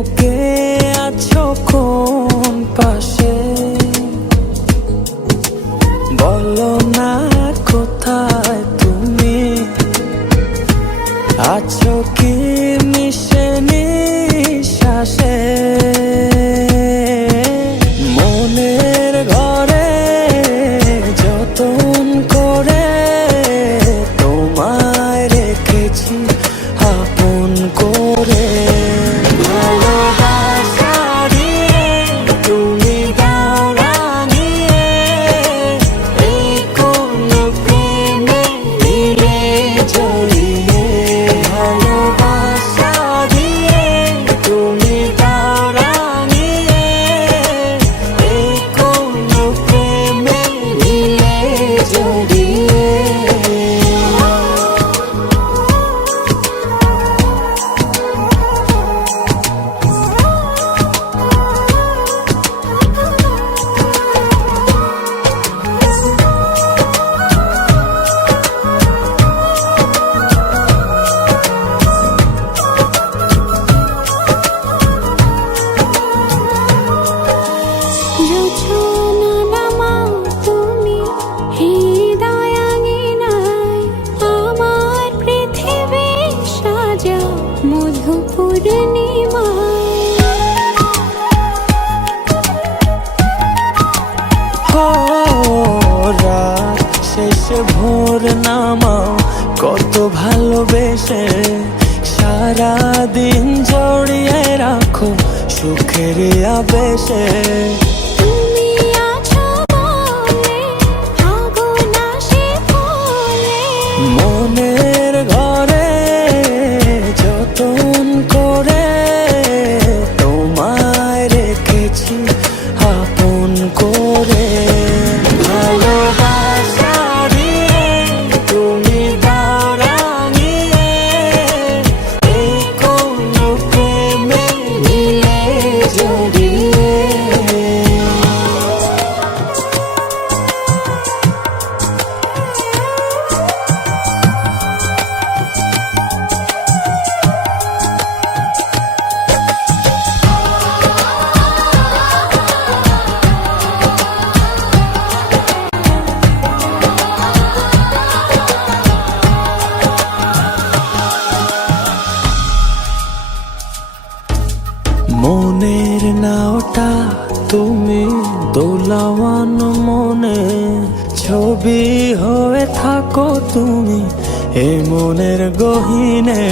বুকে আছো কোন পাশে, বলো না কোথায় তুমি আছো কি মিশে নিঃশ্বাসে। মনের ঘরে যতন করে তোমায় রেখেছি আপন করে। ভালোবাসা দিয়ে তুমি দাও রাঙিয়ে, এই কোন প্রেমে দিলে জড়িয়ে। ভালোবাসা দিয়ে তুমি দাও রাঙিয়ে, এই কোন প্রেমে দিলে জড়িয়ে। রাত শেষে ভোর নামাও কত ভালোবেসে, সারাদিন জড়িয়ে রাখো সুখের আবেশে। মনের ঘরে যতন করে তোমায় রেখেছি আপন করে। ভালোবাসা দিয়ে তুমি দাও রাঙিয়ে, এই কোন প্রেমে দিলে জড়িয়ে। মনের নাওটা তুমি দোলাওয়ান মনে, ছবি হয়ে থাকো তুমি এ মনের গহীনে।